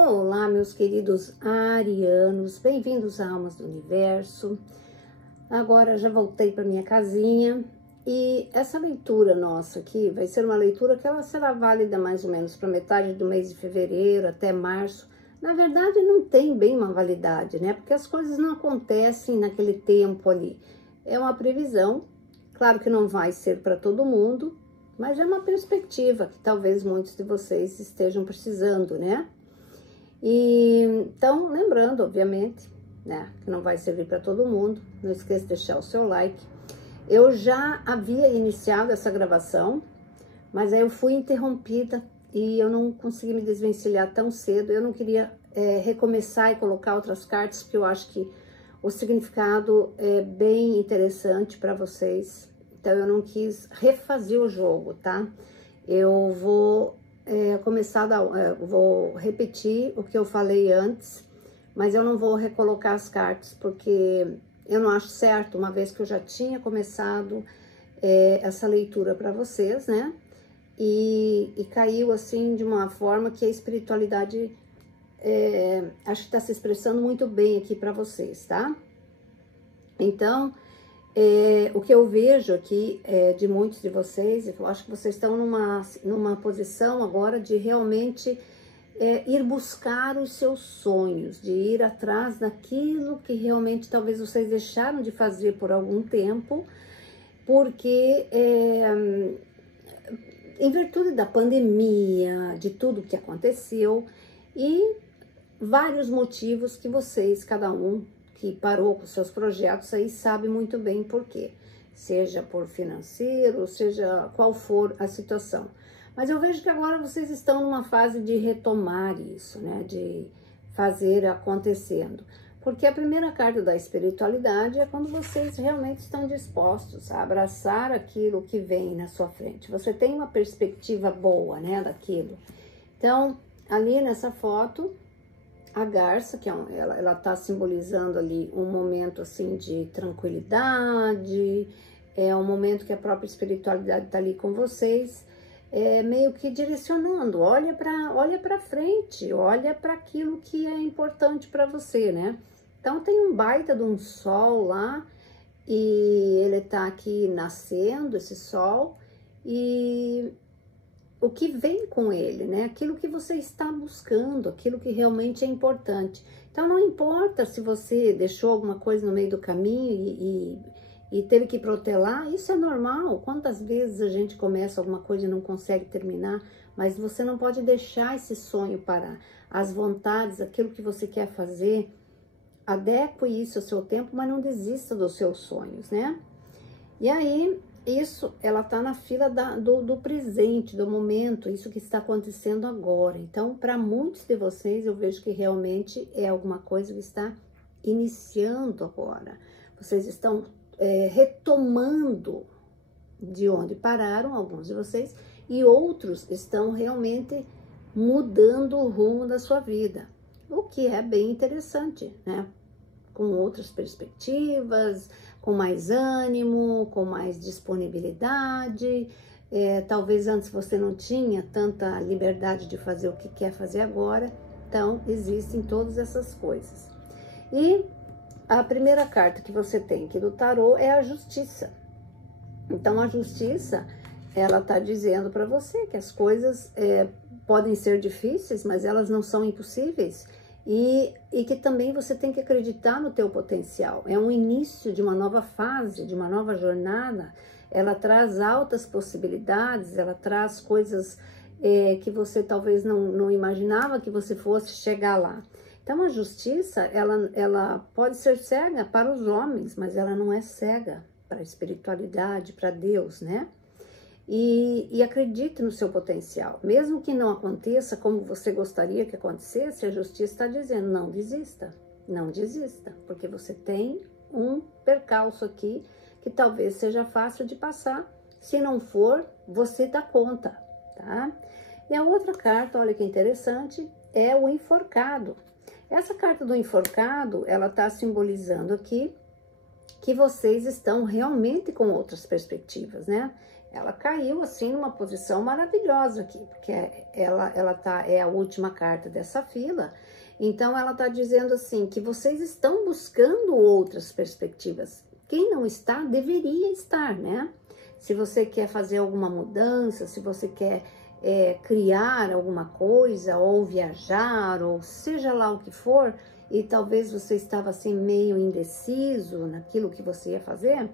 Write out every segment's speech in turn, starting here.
Olá, meus queridos arianos, bem-vindos a Almas do Universo. Agora já voltei para minha casinha e essa leitura nossa aqui vai ser uma leitura que ela será válida mais ou menos para metade do mês de fevereiro até março. Na verdade, não tem bem uma validade, né? Porque as coisas não acontecem naquele tempo ali. É uma previsão, claro que não vai ser para todo mundo, mas é uma perspectiva que talvez muitos de vocês estejam precisando, né? E então, lembrando, obviamente, né, que não vai servir para todo mundo, não esqueça de deixar o seu like. Eu já havia iniciado essa gravação, mas aí eu fui interrompida e eu não consegui me desvencilhar tão cedo. Eu não queria recomeçar e colocar outras cartas, porque eu acho que o significado é bem interessante para vocês. Então, eu não quis refazer o jogo, tá? Eu vou vou repetir o que eu falei antes, mas eu não vou recolocar as cartas, porque eu não acho certo, uma vez que eu já tinha começado essa leitura para vocês, né? E caiu assim de uma forma que a espiritualidade acho que está se expressando muito bem aqui para vocês, tá? Então, o que eu vejo aqui de muitos de vocês, eu acho que vocês estão numa posição agora de realmente ir buscar os seus sonhos, de ir atrás daquilo que realmente talvez vocês deixaram de fazer por algum tempo, porque em virtude da pandemia, de tudo que aconteceu e vários motivos que vocês, cada um que parou com seus projetos aí, sabe muito bem por quê. Seja por financeiro, seja qual for a situação. Mas eu vejo que agora vocês estão numa fase de retomar isso, né? De fazer acontecendo. Porque a primeira carta da espiritualidade é quando vocês realmente estão dispostos a abraçar aquilo que vem na sua frente. Você tem uma perspectiva boa, né, daquilo. Então, ali nessa foto, a garça, que ela tá simbolizando ali um momento assim de tranquilidade, é um momento que a própria espiritualidade tá ali com vocês, meio que direcionando, olha para frente, olha para aquilo que é importante para você, né? Então tem um baita de um sol lá e ele tá aqui nascendo, esse sol, e o que vem com ele, né? Aquilo que você está buscando, aquilo que realmente é importante. Então, não importa se você deixou alguma coisa no meio do caminho e teve que protelar, isso é normal. Quantas vezes a gente começa alguma coisa e não consegue terminar, mas você não pode deixar esse sonho parar. As vontades, aquilo que você quer fazer, adeque isso ao seu tempo, mas não desista dos seus sonhos, né? E aí, isso, ela tá na fila do presente, do momento, isso que está acontecendo agora. Então, para muitos de vocês, eu vejo que realmente é alguma coisa que está iniciando agora. Vocês estão retomando de onde pararam, alguns de vocês, e outros estão realmente mudando o rumo da sua vida, o que é bem interessante, né? Com outras perspectivas, com mais ânimo, com mais disponibilidade. Talvez antes você não tinha tanta liberdade de fazer o que quer fazer agora. Então, existem todas essas coisas. E a primeira carta que você tem aqui do tarô é a Justiça. Então, a Justiça, ela tá dizendo para você que as coisas podem ser difíceis, mas elas não são impossíveis. E que também você tem que acreditar no teu potencial. É um início de uma nova fase, de uma nova jornada. Ela traz altas possibilidades, ela traz coisas que você talvez não imaginava que você fosse chegar lá. Então, a justiça, ela pode ser cega para os homens, mas ela não é cega para a espiritualidade, para Deus, né? E acredite no seu potencial. Mesmo que não aconteça como você gostaria que acontecesse, a justiça está dizendo, não desista, não desista, porque você tem um percalço aqui que talvez seja fácil de passar. Se não for, você dá conta, tá? E a outra carta, olha que interessante, é o enforcado. Essa carta do enforcado, ela está simbolizando aqui que vocês estão realmente com outras perspectivas, né? ela caiu assim numa posição maravilhosa aqui, porque é a última carta dessa fila. Então ela tá dizendo assim que vocês estão buscando outras perspectivas. Quem não está, deveria estar, né? Se você quer fazer alguma mudança, se você quer criar alguma coisa, ou viajar, ou seja lá o que for, e talvez você estava assim meio indeciso naquilo que você ia fazer,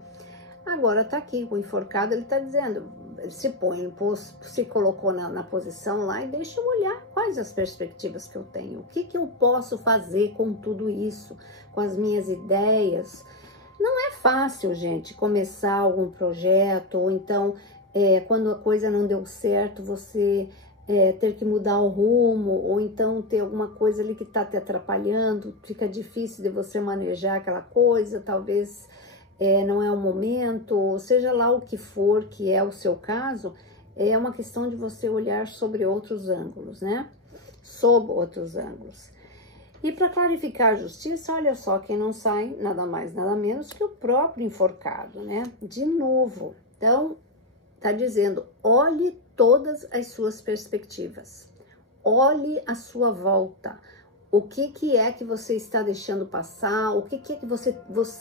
agora tá aqui, o enforcado, ele tá dizendo, se colocou na posição lá e deixa eu olhar quais as perspectivas que eu tenho, o que eu posso fazer com tudo isso, com as minhas ideias. Não é fácil, gente, começar algum projeto, ou então, quando a coisa não deu certo, você ter que mudar o rumo, ou então ter alguma coisa ali que está te atrapalhando, fica difícil de você manejar aquela coisa, talvez não é o momento, ou seja lá o que for, que é o seu caso, é uma questão de você olhar sobre outros ângulos, né? Sob outros ângulos. E para clarificar a justiça, olha só, quem não sai, nada mais, nada menos que o próprio enforcado, né? De novo. Então, tá dizendo, olhe todas as suas perspectivas. Olhe a sua volta. O que é que você está deixando passar? O que é que você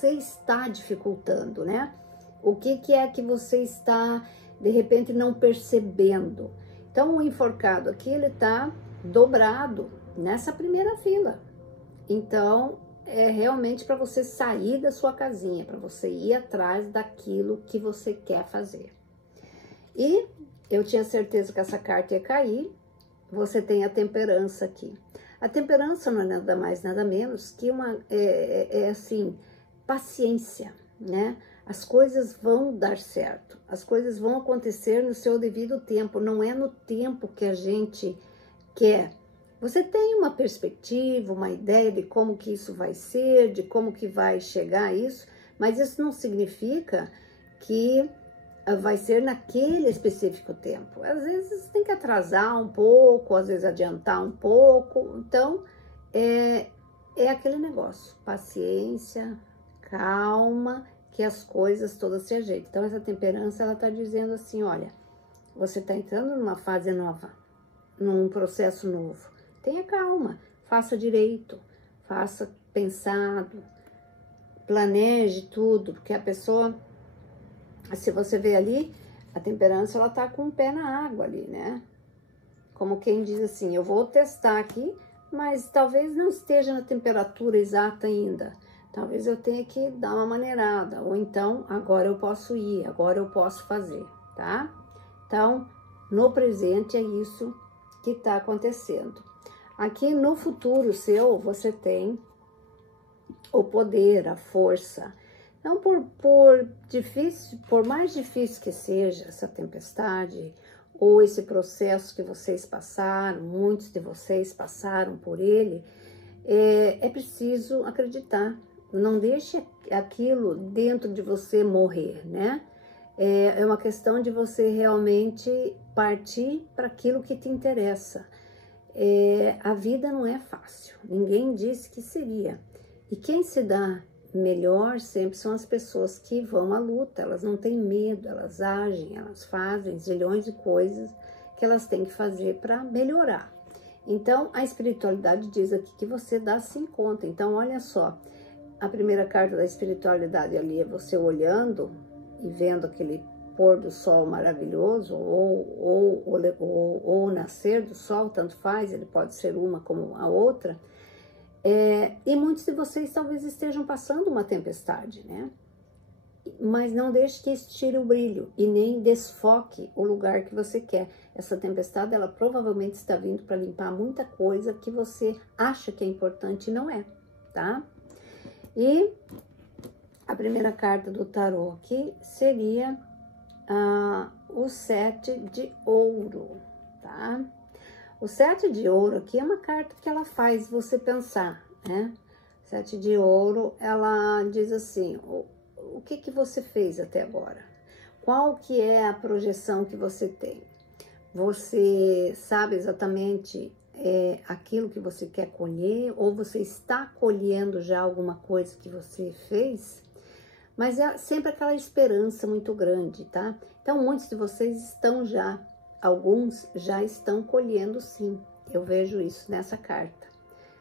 está dificultando, né? O que é que você está, de repente, não percebendo? Então, o enforcado aqui, ele tá dobrado nessa primeira fila. Então, é realmente para você sair da sua casinha, para você ir atrás daquilo que você quer fazer. E eu tinha certeza que essa carta ia cair. Você tem a temperança aqui. A temperança não é nada mais, nada menos que assim, paciência, né? As coisas vão dar certo, as coisas vão acontecer no seu devido tempo, não é no tempo que a gente quer. Você tem uma perspectiva, uma ideia de como que isso vai ser, de como que vai chegar a isso, mas isso não significa que vai ser naquele específico tempo. Às vezes tem que atrasar um pouco, às vezes adiantar um pouco. Então, é aquele negócio, paciência, calma, que as coisas todas se ajeitam. Então, essa temperança, ela tá dizendo assim, olha, você tá entrando numa fase nova, num processo novo. Tenha calma, faça direito, faça pensado, planeje tudo, porque a pessoa, se você vê ali, a temperança, ela tá com o pé na água ali, né? Como quem diz assim, eu vou testar aqui, mas talvez não esteja na temperatura exata ainda. Talvez eu tenha que dar uma maneirada, ou então, agora eu posso ir, agora eu posso fazer, tá? Então, no presente é isso que tá acontecendo. Aqui no futuro seu, você tem o poder, a força. Então, por mais difícil que seja essa tempestade, ou esse processo que vocês passaram, muitos de vocês passaram por ele, é preciso acreditar. Não deixe aquilo dentro de você morrer, né? É uma questão de você realmente partir para aquilo que te interessa. A vida não é fácil, ninguém disse que seria. E quem se dá melhor sempre são as pessoas que vão à luta, elas não têm medo, elas agem, elas fazem zilhões de coisas que elas têm que fazer para melhorar. Então, a espiritualidade diz aqui que você dá sim conta. Então, olha só, a primeira carta da espiritualidade ali é você olhando e vendo aquele pôr do sol maravilhoso, ou o nascer do sol, tanto faz, ele pode ser uma como a outra, e muitos de vocês talvez estejam passando uma tempestade, né? Mas não deixe que isso tire o brilho e nem desfoque o lugar que você quer. Essa tempestade, ela provavelmente está vindo para limpar muita coisa que você acha que é importante e não é, tá? E a primeira carta do tarô aqui seria o 7 de ouro, tá? O 7 de ouro aqui é uma carta que ela faz você pensar, né? 7 de ouro, ela diz assim, o que você fez até agora? Qual que é a projeção que você tem? Você sabe exatamente aquilo que você quer colher? Ou você está colhendo já alguma coisa que você fez? mas é sempre aquela esperança muito grande, tá? Então, muitos de vocês estão já, alguns já estão colhendo sim, eu vejo isso nessa carta,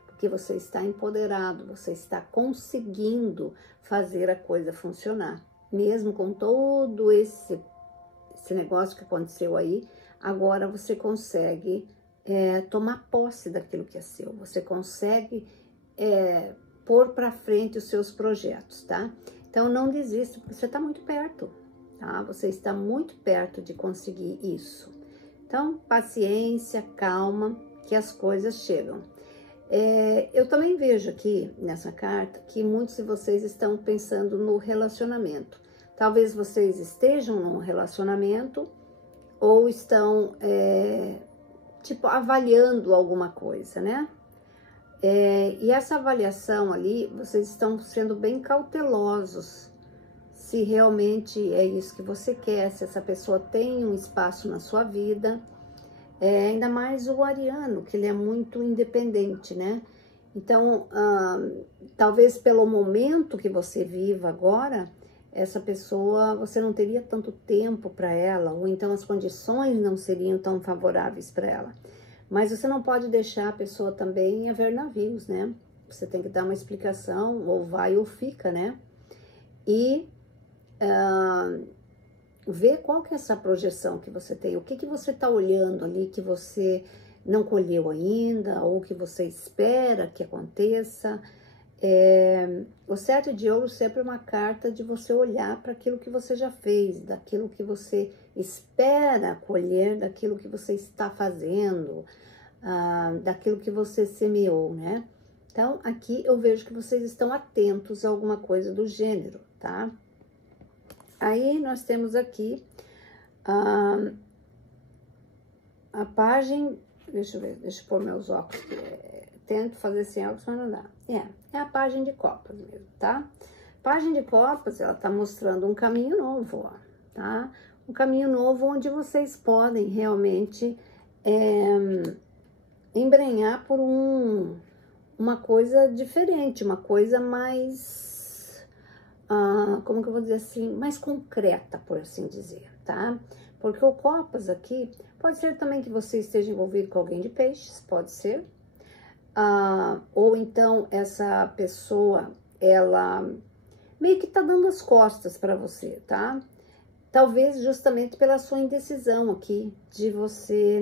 porque você está empoderado, você está conseguindo fazer a coisa funcionar, mesmo com todo esse negócio que aconteceu aí, agora você consegue tomar posse daquilo que é seu, você consegue pôr para frente os seus projetos, tá? Então não desista, porque você está muito perto, tá? Você está muito perto de conseguir isso. Então, paciência, calma, que as coisas chegam. Eu também vejo aqui nessa carta que muitos de vocês estão pensando no relacionamento. Talvez vocês estejam num relacionamento ou estão, tipo, avaliando alguma coisa, né? E essa avaliação ali, vocês estão sendo bem cautelosos se realmente é isso que você quer, se essa pessoa tem um espaço na sua vida. Ainda mais o ariano, que ele é muito independente, né? Então, talvez pelo momento que você viva agora, essa pessoa, você não teria tanto tempo para ela, ou então as condições não seriam tão favoráveis para ela. Mas você não pode deixar a pessoa também a ver navios, né? Você tem que dar uma explicação, ou vai ou fica, né? E ver qual que é essa projeção que você tem, o que você está olhando ali que você não colheu ainda, ou que você espera que aconteça. O 7 de ouros sempre é uma carta de você olhar para aquilo que você já fez, daquilo que você espera colher, daquilo que você está fazendo, daquilo que você semeou, né? Então, aqui eu vejo que vocês estão atentos a alguma coisa do gênero, tá? Aí, nós temos aqui a página, deixa eu ver, deixa eu pôr meus óculos, tento fazer sem óculos, mas não dá. É a página de copas mesmo, tá? Página de copas, ela tá mostrando um caminho novo, ó, tá? Um caminho novo onde vocês podem realmente embrenhar por uma coisa diferente, uma coisa mais, como que eu vou dizer assim, mais concreta, por assim dizer, tá? Porque o copas aqui, pode ser também que você esteja envolvido com alguém de peixes, pode ser. Ou então essa pessoa, ela meio que tá dando as costas para você, tá? Talvez justamente pela sua indecisão aqui, de você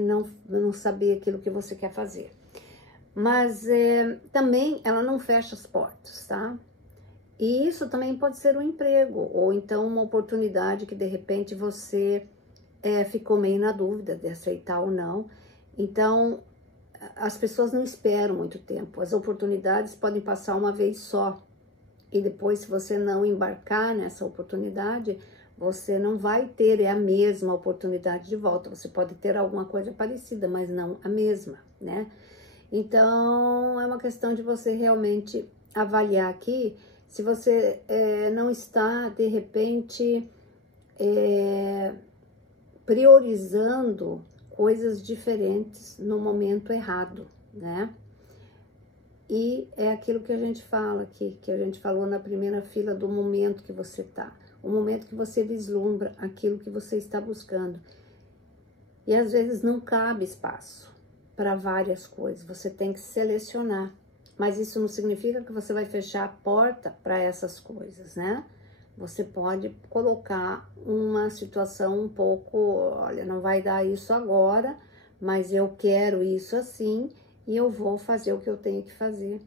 não saber aquilo que você quer fazer. Mas também ela não fecha as portas, tá? E isso também pode ser um emprego, ou então uma oportunidade que de repente você ficou meio na dúvida de aceitar ou não. Então, as pessoas não esperam muito tempo, as oportunidades podem passar uma vez só, e depois, se você não embarcar nessa oportunidade, você não vai ter a mesma oportunidade de volta. Você pode ter alguma coisa parecida, mas não a mesma, né? Então, é uma questão de você realmente avaliar aqui, se você não está, de repente, priorizando coisas diferentes no momento errado, né? E é aquilo que a gente fala aqui, que a gente falou na primeira fila do momento que você tá, o momento que você vislumbra aquilo que você está buscando. E às vezes não cabe espaço para várias coisas, você tem que selecionar, mas isso não significa que você vai fechar a porta para essas coisas, né? Você pode colocar uma situação um pouco, olha, não vai dar isso agora, mas eu quero isso assim, e eu vou fazer o que eu tenho que fazer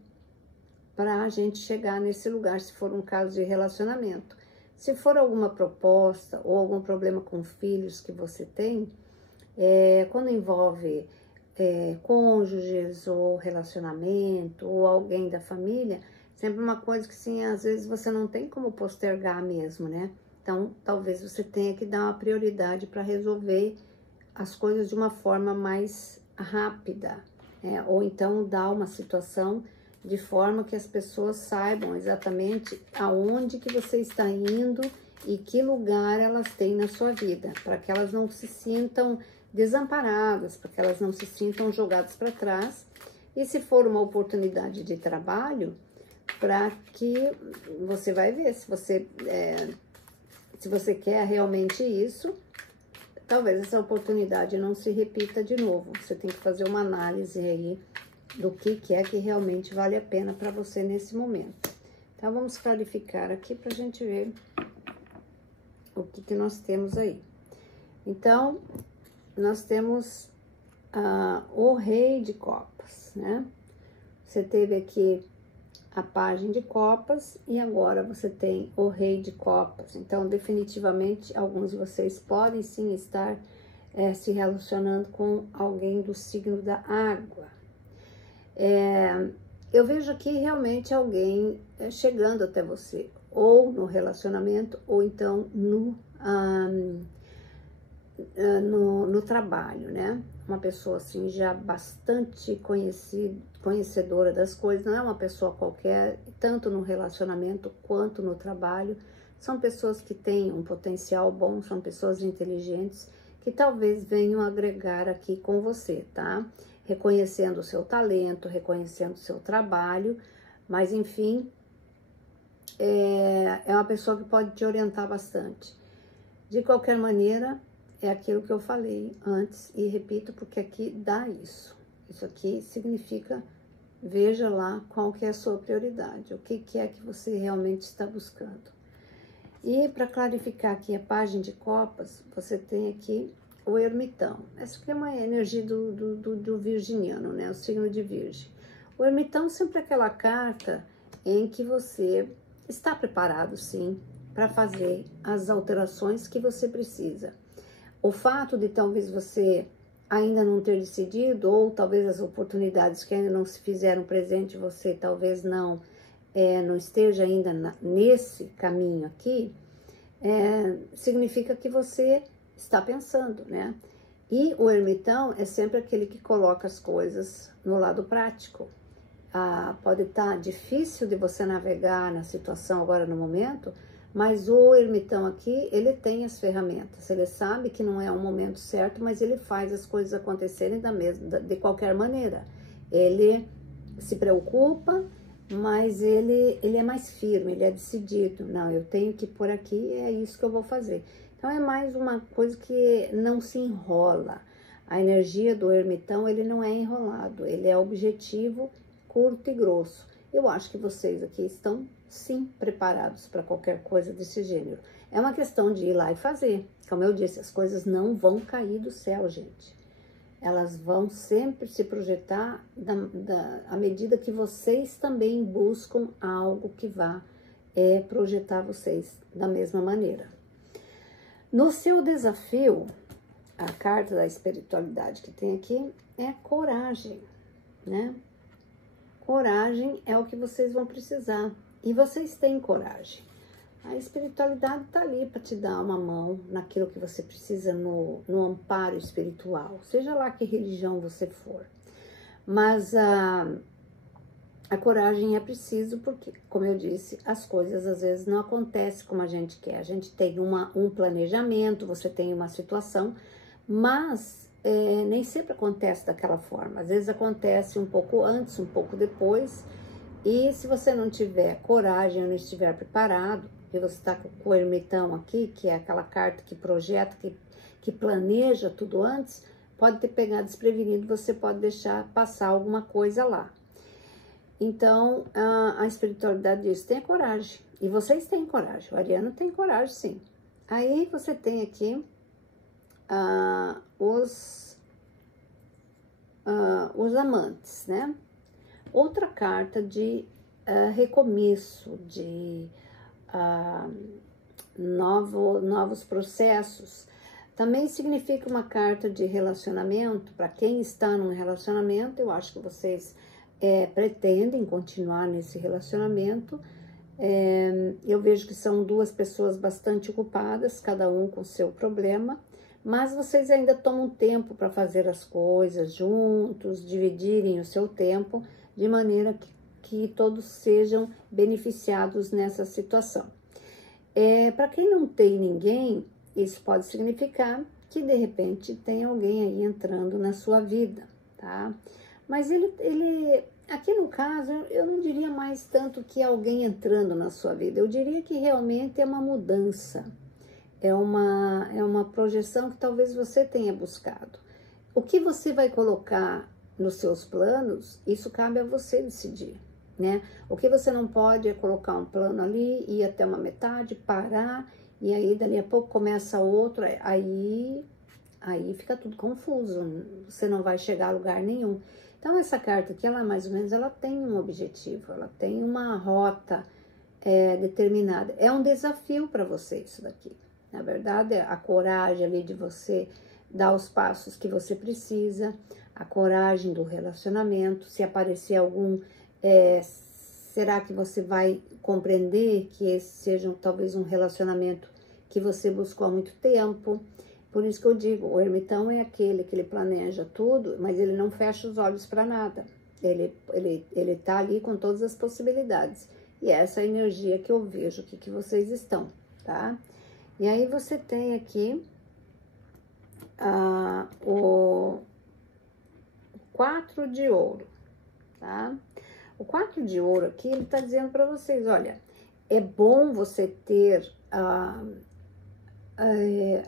para a gente chegar nesse lugar, se for um caso de relacionamento. Se for alguma proposta ou algum problema com filhos que você tem, quando envolve cônjuges ou relacionamento ou alguém da família, sempre uma coisa que, sim, às vezes você não tem como postergar mesmo, né? Então, talvez você tenha que dar uma prioridade para resolver as coisas de uma forma mais rápida, ou então dar uma situação de forma que as pessoas saibam exatamente aonde que você está indo e que lugar elas têm na sua vida, para que elas não se sintam desamparadas, para que elas não se sintam jogadas para trás. E se for uma oportunidade de trabalho, para que você vai ver se você quer realmente isso. Talvez essa oportunidade não se repita de novo. Você tem que fazer uma análise aí do que é que realmente vale a pena para você nesse momento. Então, vamos clarificar aqui para a gente ver o que nós temos aí. Então, nós temos o Rei de Copas, né? Você teve aqui a Pagem de Copas e agora você tem o Rei de Copas. Então, definitivamente, alguns de vocês podem sim estar se relacionando com alguém do signo da água. Eu vejo aqui realmente alguém chegando até você, ou no relacionamento, ou então no trabalho, né? Uma pessoa assim já bastante conhecedora das coisas, não é uma pessoa qualquer, tanto no relacionamento quanto no trabalho. São pessoas que têm um potencial bom, são pessoas inteligentes que talvez venham agregar aqui com você, tá? Reconhecendo o seu talento, reconhecendo o seu trabalho, mas enfim, é uma pessoa que pode te orientar bastante. De qualquer maneira, é aquilo que eu falei antes e repito porque aqui dá isso. Isso aqui significa, veja lá qual que é a sua prioridade, o que é que você realmente está buscando. E para clarificar aqui a Pagem de Copas, você tem aqui o Ermitão. Essa aqui é uma energia do virginiano, né? O signo de Virgem. O Ermitão sempre é aquela carta em que você está preparado, sim, para fazer as alterações que você precisa. O fato de talvez você ainda não ter decidido, ou talvez as oportunidades que ainda não se fizeram presente, você talvez não esteja ainda nesse caminho aqui, significa que você está pensando, né? E o ermitão é sempre aquele que coloca as coisas no lado prático. Pode estar difícil de você navegar na situação agora no momento, mas o ermitão aqui, ele tem as ferramentas, ele sabe que não é o momento certo, mas ele faz as coisas acontecerem de qualquer maneira. Ele se preocupa, mas ele é mais firme, ele é decidido. Não, eu tenho que ir por aqui, é isso que eu vou fazer. Então, é mais uma coisa que não se enrola. A energia do ermitão, ele não é enrolado, ele é objetivo, curto e grosso. Eu acho que vocês aqui estão, sim, preparados para qualquer coisa desse gênero. É uma questão de ir lá e fazer. Como eu disse, as coisas não vão cair do céu, gente. Elas vão sempre se projetar à medida que vocês também buscam algo que vá projetar vocês da mesma maneira. No seu desafio, a carta da espiritualidade que tem aqui é coragem, né? Coragem é o que vocês vão precisar. E vocês têm coragem. A espiritualidade está ali para te dar uma mão naquilo que você precisa no amparo espiritual. Seja lá que religião você for. Mas a coragem é preciso porque, como eu disse, as coisas às vezes não acontecem como a gente quer. A gente tem um planejamento, você tem uma situação, mas nem sempre acontece daquela forma. Às vezes acontece um pouco antes, um pouco depois. E se você não tiver coragem, não estiver preparado, e você está com o ermitão aqui, que é aquela carta que projeta, que planeja tudo antes, pode ter pegado desprevenido, você pode deixar passar alguma coisa lá. Então, a espiritualidade diz, tenha coragem. E vocês têm coragem, o ariano tem coragem, sim. Aí você tem aqui os amantes, né? Outra carta de recomeço, de novos processos. Também significa uma carta de relacionamento. Para quem está num relacionamento, eu acho que vocês pretendem continuar nesse relacionamento. Eu vejo que são duas pessoas bastante ocupadas, cada um com seu problema, mas vocês ainda tomam tempo para fazer as coisas juntos, dividirem o seu tempo, de maneira que todos sejam beneficiados nessa situação. Para quem não tem ninguém, isso pode significar que de repente tem alguém aí entrando na sua vida, tá? Mas Aqui no caso, eu não diria mais tanto que alguém entrando na sua vida, eu diria que realmente é uma mudança, é uma projeção que talvez você tenha buscado. O que você vai colocar nos seus planos, isso cabe a você decidir, né? O que você não pode é colocar um plano ali, ir até uma metade, parar, e aí dali a pouco começa outro, aí fica tudo confuso, você não vai chegar a lugar nenhum. Então essa carta aqui, ela mais ou menos, ela tem um objetivo, ela tem uma rota determinada. É um desafio para você isso daqui. Na verdade, a coragem ali de você dar os passos que você precisa, a coragem do relacionamento, se aparecer algum, será que você vai compreender que esse seja talvez um relacionamento que você buscou há muito tempo? Por isso que eu digo, o ermitão é aquele que ele planeja tudo, mas ele não fecha os olhos para nada. Ele tá ali com todas as possibilidades. E essa é a energia que eu vejo que vocês estão, tá? E aí você tem aqui o 4 de ouro, tá? O 4 de ouro aqui, ele tá dizendo para vocês, olha, é bom você ter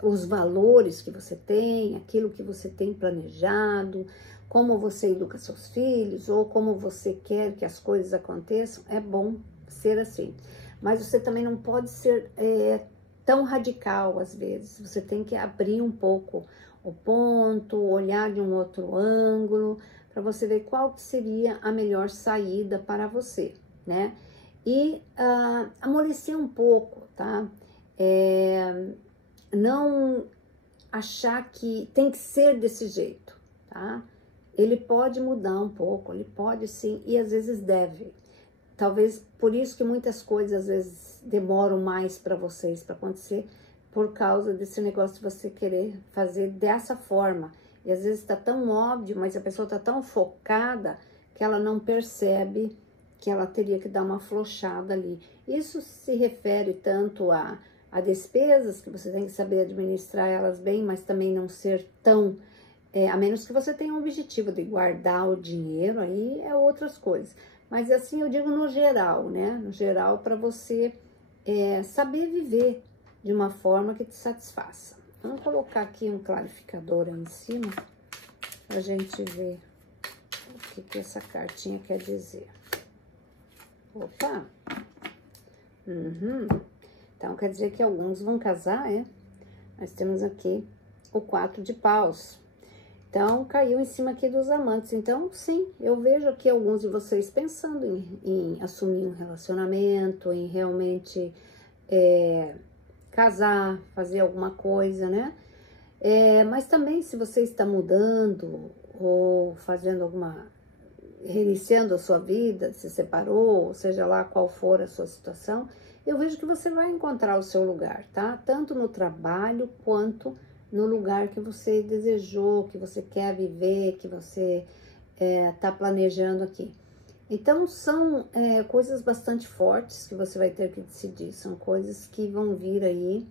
os valores que você tem, aquilo que você tem planejado, como você educa seus filhos, ou como você quer que as coisas aconteçam, é bom ser assim. Mas você também não pode ser tão radical às vezes, você tem que abrir um pouco o ponto, olhar de um outro ângulo, para você ver qual que seria a melhor saída para você, né? E amolecer um pouco, tá? Não achar que tem que ser desse jeito, tá? Ele pode mudar um pouco, ele pode sim, e às vezes deve. Talvez por isso que muitas coisas às vezes demoram mais para vocês para acontecer, por causa desse negócio de você querer fazer dessa forma. E às vezes está tão óbvio, mas a pessoa está tão focada que ela não percebe que ela teria que dar uma afrouxada ali. Isso se refere tanto a despesas, que você tem que saber administrar elas bem, mas também não ser tão... a menos que você tenha um objetivo de guardar o dinheiro, aí é outras coisas. Mas assim, eu digo no geral, né? No geral, para você saber viver de uma forma que te satisfaça. Vamos colocar aqui um clarificador aí em cima, pra gente ver o que essa cartinha quer dizer. Opa! Então, quer dizer que alguns vão casar, Nós temos aqui o 4 de paus. Então, caiu em cima aqui dos amantes. Então, sim, eu vejo aqui alguns de vocês pensando em assumir um relacionamento, em realmente casar, fazer alguma coisa, né? Mas também, se você está mudando ou fazendo reiniciando a sua vida, se separou, seja lá qual for a sua situação, eu vejo que você vai encontrar o seu lugar, tá? Tanto no trabalho quanto no lugar que você desejou, que você quer viver, que você tá planejando aqui. Então, são coisas bastante fortes que você vai ter que decidir, são coisas que vão vir aí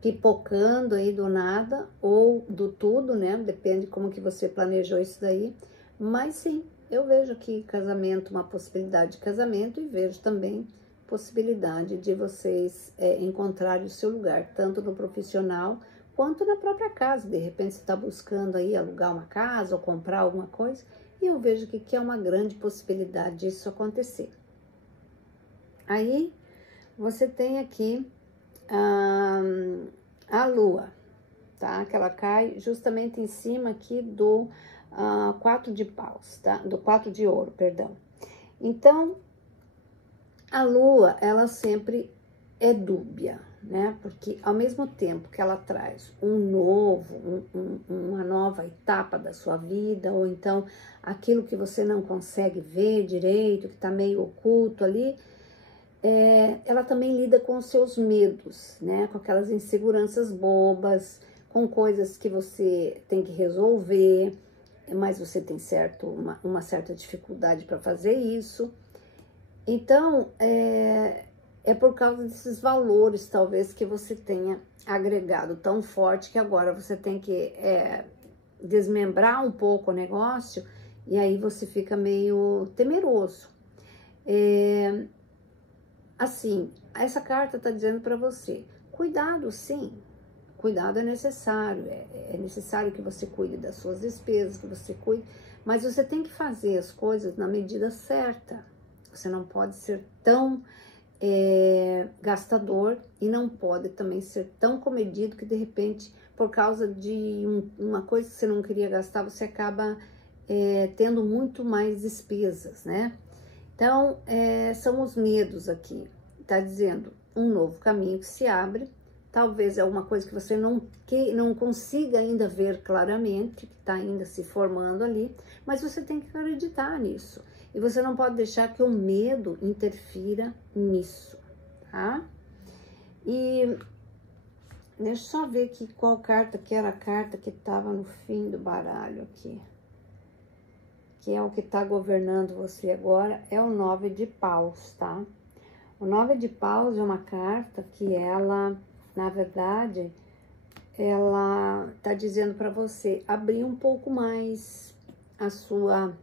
pipocando aí do nada ou do tudo, né? Depende como que você planejou isso daí, mas sim, eu vejo aqui casamento, uma possibilidade de casamento, e vejo também possibilidade de vocês encontrarem o seu lugar, tanto no profissional quanto na própria casa. De repente você está buscando aí alugar uma casa ou comprar alguma coisa, e eu vejo que é uma grande possibilidade disso acontecer. Aí você tem aqui a lua, tá? Que ela cai justamente em cima aqui do 4 de paus, tá? Do 4 de ouro, perdão. Então, a lua, ela sempre é dúbia, né? Porque ao mesmo tempo que ela traz uma nova etapa da sua vida, ou então aquilo que você não consegue ver direito, que tá meio oculto ali, ela também lida com os seus medos, né? Com aquelas inseguranças bobas, com coisas que você tem que resolver, mas você tem uma certa dificuldade para fazer isso. Então, é por causa desses valores, talvez, que você tenha agregado tão forte, que agora você tem que desmembrar um pouco o negócio e aí você fica meio temeroso. Assim, essa carta está dizendo para você, cuidado sim, cuidado é necessário, é necessário que você cuide das suas despesas, que você cuide, mas você tem que fazer as coisas na medida certa. Você não pode ser tão gastador e não pode também ser tão comedido que de repente, por causa de uma coisa que você não queria gastar, você acaba tendo muito mais despesas, né? Então, são os medos aqui. Tá dizendo um novo caminho que se abre. Talvez é uma coisa que você não consiga ainda ver claramente, que está ainda se formando ali, mas você tem que acreditar nisso. E você não pode deixar que o medo interfira nisso, tá? E deixa eu só ver aqui qual carta que era a carta que estava no fim do baralho aqui. Que é o que está governando você agora, é o 9 de paus, tá? O 9 de paus é uma carta que ela, na verdade, ela tá dizendo para você abrir um pouco mais a sua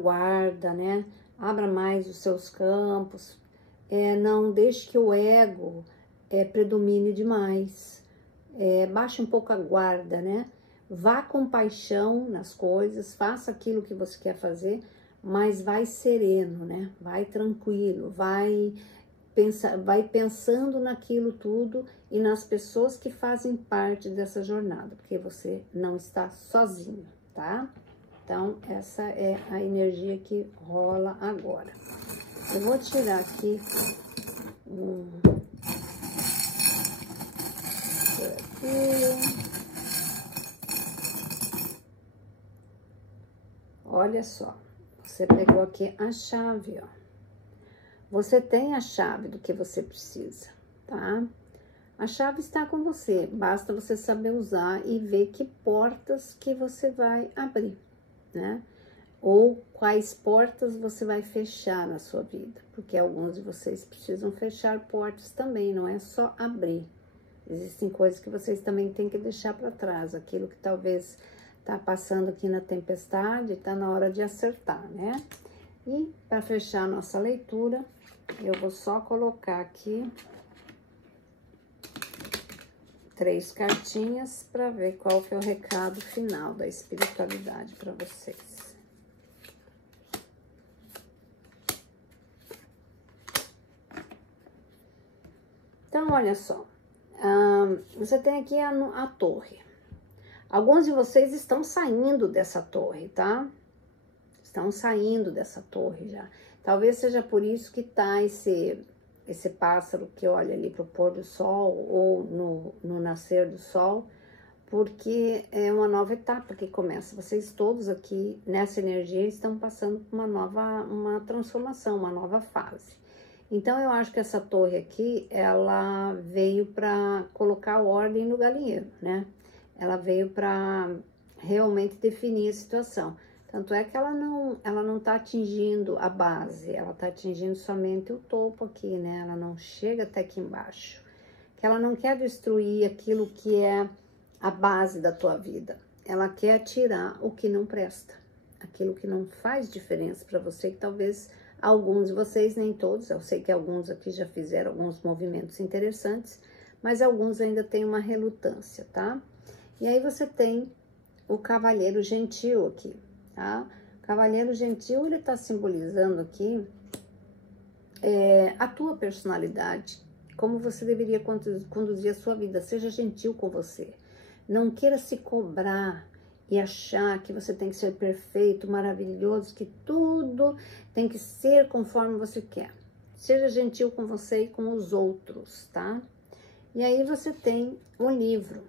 guarda, né? Abra mais os seus campos, não deixe que o ego predomine demais, baixe um pouco a guarda, né? Vá com paixão nas coisas, faça aquilo que você quer fazer, mas vai sereno, né? Vai tranquilo, vai pensando naquilo tudo e nas pessoas que fazem parte dessa jornada, porque você não está sozinho, tá? Então, essa é a energia que rola agora. Eu vou tirar aqui Olha só, você pegou aqui a chave, ó. Você tem a chave do que você precisa, tá? A chave está com você, basta você saber usar e ver que portas que você vai abrir, né? Ou quais portas você vai fechar na sua vida, porque alguns de vocês precisam fechar portas também, não é só abrir. Existem coisas que vocês também têm que deixar para trás, aquilo que talvez tá passando aqui na tempestade, tá na hora de acertar, né? E para fechar a nossa leitura, eu vou só colocar aqui 3 cartinhas para ver qual que é o recado final da espiritualidade para vocês. Então, olha só, você tem aqui a torre. Alguns de vocês estão saindo dessa torre, tá? Estão saindo dessa torre já. Talvez seja por isso que tá esse pássaro que olha ali pro pôr do sol ou no nascer do sol, porque é uma nova etapa que começa. Vocês todos aqui nessa energia estão passando por uma transformação, uma nova fase. Então, eu acho que essa torre aqui, ela veio para colocar ordem no galinheiro, né? Ela veio para realmente definir a situação. Tanto é que ela não tá atingindo a base, ela tá atingindo somente o topo aqui, né? Ela não chega até aqui embaixo. Que ela não quer destruir aquilo que é a base da tua vida. Ela quer tirar o que não presta, aquilo que não faz diferença para você, que talvez alguns de vocês, nem todos, eu sei que alguns aqui já fizeram alguns movimentos interessantes, mas alguns ainda têm uma relutância, tá? E aí você tem o cavaleiro gentil aqui, tá? O cavaleiro gentil, ele tá simbolizando aqui a tua personalidade, como você deveria conduzir a sua vida. Seja gentil com você. Não queira se cobrar e achar que você tem que ser perfeito, maravilhoso, que tudo tem que ser conforme você quer. Seja gentil com você e com os outros, tá? E aí você tem o livro,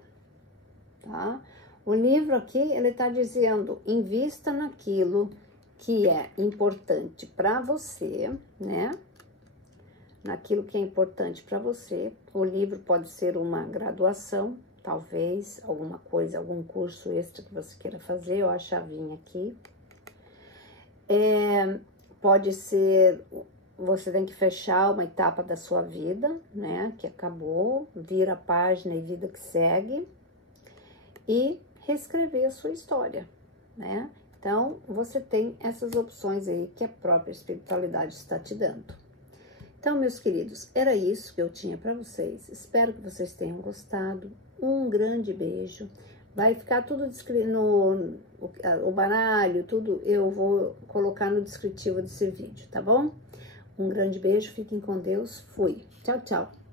tá? O livro aqui, ele tá dizendo, invista naquilo que é importante para você, né? Naquilo que é importante para você. O livro pode ser uma graduação, talvez, alguma coisa, algum curso extra que você queira fazer, ó, a chavinha aqui. Pode ser, você tem que fechar uma etapa da sua vida, né, que acabou, vira a página e vida que segue, e reescrever a sua história, né? Então, você tem essas opções aí que a própria espiritualidade está te dando. Então, meus queridos, era isso que eu tinha para vocês. Espero que vocês tenham gostado. Um grande beijo. Vai ficar tudo descrito no o baralho, tudo eu vou colocar no descritivo desse vídeo, tá bom? Um grande beijo, fiquem com Deus. Fui. Tchau, tchau.